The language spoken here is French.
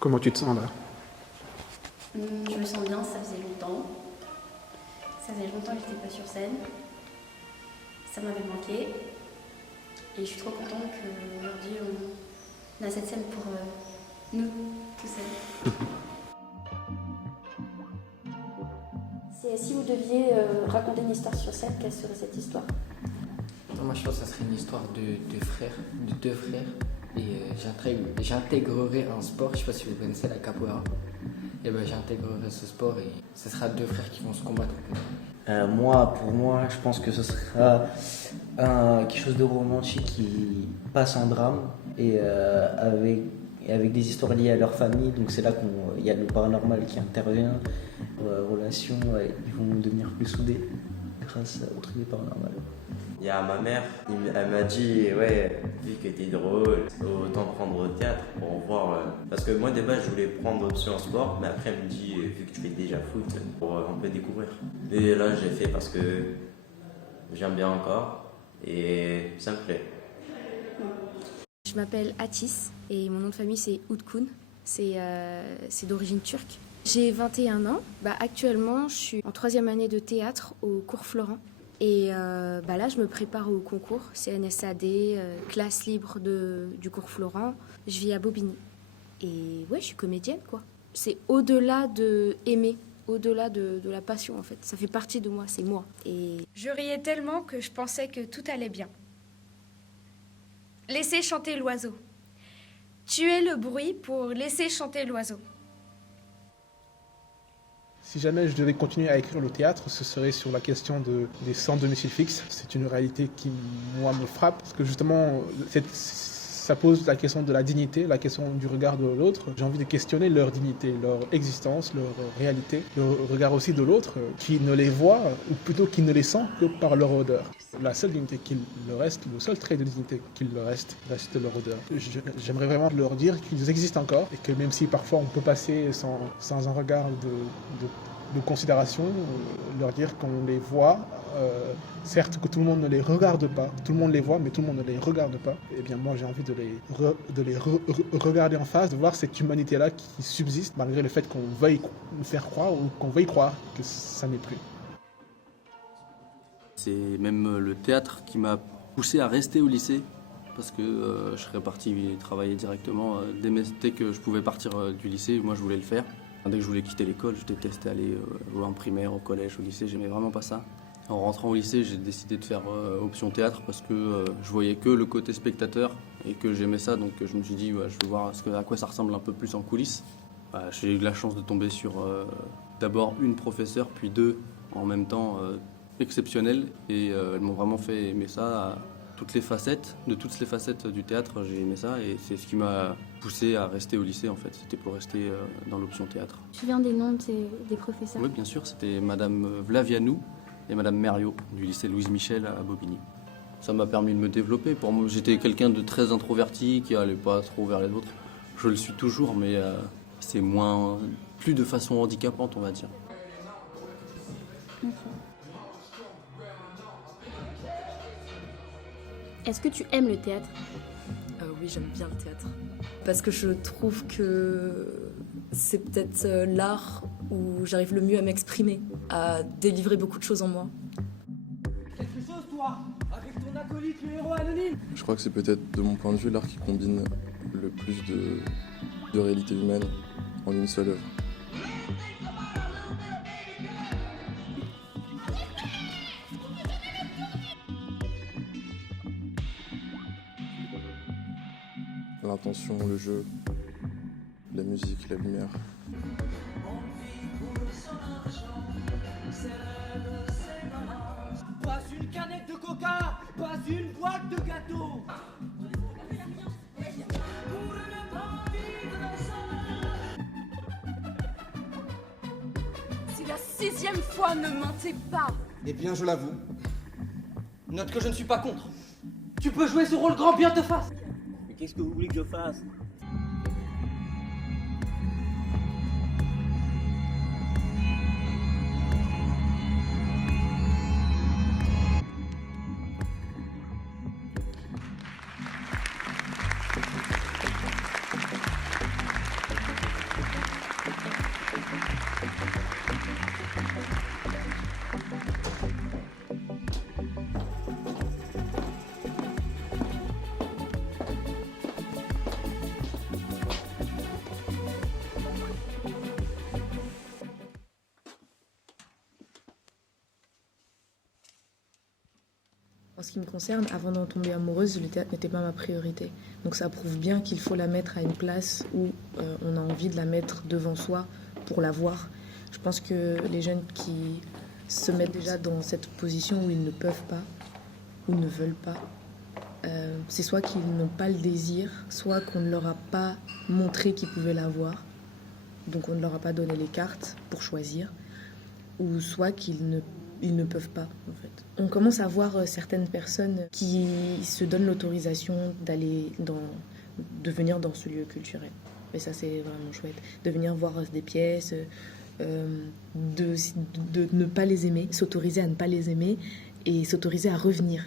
Comment tu te sens là? Je me sens bien, ça faisait longtemps. Ça faisait longtemps que je n'étais pas sur scène. Ça m'avait manqué. Et je suis trop contente qu'aujourd'hui on a cette scène pour nous, tout seuls. Si vous deviez raconter une histoire sur scène, quelle serait cette histoire? Moi, je pense que ça serait une histoire de frères, de deux frères. Et j'intégrerai un sport, je sais pas si vous connaissez la capoeira. Et ben j'intégrerai ce sport et ce sera deux frères qui vont se combattre. Pour moi, je pense que ce sera quelque chose de romantique qui passe en drame et avec des histoires liées à leur famille. Donc c'est là qu'il y a le paranormal qui intervient. Relations, ils vont devenir plus soudés grâce au truc du paranormal. Il y a ma mère, elle m'a dit ouais, vu que t'es drôle, autant prendre au théâtre pour voir. Parce que moi de base je voulais prendre option sport, mais après elle me dit vu que tu fais déjà foot, pour un peu découvrir. Et là j'ai fait parce que j'aime bien encore et ça me plaît. Je m'appelle Atis et mon nom de famille c'est Outkun, c'est d'origine turque. J'ai 21 ans, actuellement je suis en 3e année de théâtre au cours Florent. Et là, je me prépare au concours CNSAD, classe libre du cours Florent. Je vis à Bobigny. Et ouais, je suis comédienne, quoi. C'est au-delà de aimer, au-delà de la passion, en fait. Ça fait partie de moi, c'est moi. Et je riais tellement que je pensais que tout allait bien. Laissez chanter l'oiseau. Tuez le bruit pour laisser chanter l'oiseau. Si jamais je devais continuer à écrire le théâtre, ce serait sur la question des sans domicile fixe. C'est une réalité qui, moi, me frappe, parce que justement, ça pose la question de la dignité, la question du regard de l'autre. J'ai envie de questionner leur dignité, leur existence, leur réalité, le regard aussi de l'autre, qui ne les voit, ou plutôt qui ne les sent que par leur odeur. La seule dignité qu'il leur reste, le seul trait de dignité qu'il leur reste leur odeur. J'aimerais vraiment leur dire qu'ils existent encore, et que même si parfois on peut passer sans un regard de considération, leur dire qu'on les voit, certes que tout le monde ne les regarde pas, tout le monde les voit mais tout le monde ne les regarde pas, et bien moi j'ai envie de les regarder en face, de voir cette humanité-là qui subsiste malgré le fait qu'on veuille nous faire croire ou qu'on veuille croire que ça n'est plus. C'est même le théâtre qui m'a poussé à rester au lycée parce que je serais parti travailler directement dès que je pouvais partir du lycée, moi je voulais le faire. Dès que je voulais quitter l'école, je détestais aller en primaire, au collège, au lycée, j'aimais vraiment pas ça. En rentrant au lycée, j'ai décidé de faire option théâtre parce que je voyais que le côté spectateur et que j'aimais ça, donc je me suis dit je vais voir à quoi ça ressemble un peu plus en coulisses. J'ai eu la chance de tomber sur d'abord une professeure, puis deux en même temps exceptionnelles et elles m'ont vraiment fait aimer ça. De toutes les facettes du théâtre, j'ai aimé ça et c'est ce qui m'a poussé à rester au lycée en fait. C'était pour rester dans l'option théâtre. tu viens des noms des professeurs? Oui, bien sûr, c'était Madame Vlavianou et Madame Mériot du lycée Louise Michel à Bobigny. Ça m'a permis de me développer. Pour moi, j'étais quelqu'un de très introverti qui n'allait pas trop vers les autres. Je le suis toujours, mais c'est plus de façon handicapante, on va dire. Okay. Est-ce que tu aimes le théâtre? Oui, j'aime bien le théâtre. Parce que je trouve que c'est peut-être l'art où j'arrive le mieux à m'exprimer, à délivrer beaucoup de choses en moi. Quelque chose, toi, avec ton acolyte, le héros anonyme. Je crois que c'est peut-être, de mon point de vue, l'art qui combine le plus de réalité humaine en une seule œuvre. L'intention, le jeu, la musique, la lumière. Pas une canette de coca, pas une boîte de gâteau. C'est la 6e fois, ne mentez pas. Eh bien, je l'avoue. Note que je ne suis pas contre. Tu peux jouer ce rôle grand bien te fasse. Mais qu'est-ce que vous voulez que je fasse? ce qui me concerne, avant d'en tomber amoureuse, le théâtre n'était pas ma priorité. Donc ça prouve bien qu'il faut la mettre à une place où on a envie de la mettre devant soi pour la voir. Je pense que les jeunes qui se mettent déjà dans cette position où ils ne peuvent pas, ou ne veulent pas, c'est soit qu'ils n'ont pas le désir, soit qu'on ne leur a pas montré qu'ils pouvaient l'avoir, donc on ne leur a pas donné les cartes pour choisir, ou soit qu'ils ne peuvent pas, en fait. On commence à voir certaines personnes qui se donnent l'autorisation de venir dans ce lieu culturel. Et ça, c'est vraiment chouette. De venir voir des pièces, de ne pas les aimer, s'autoriser à ne pas les aimer et s'autoriser à revenir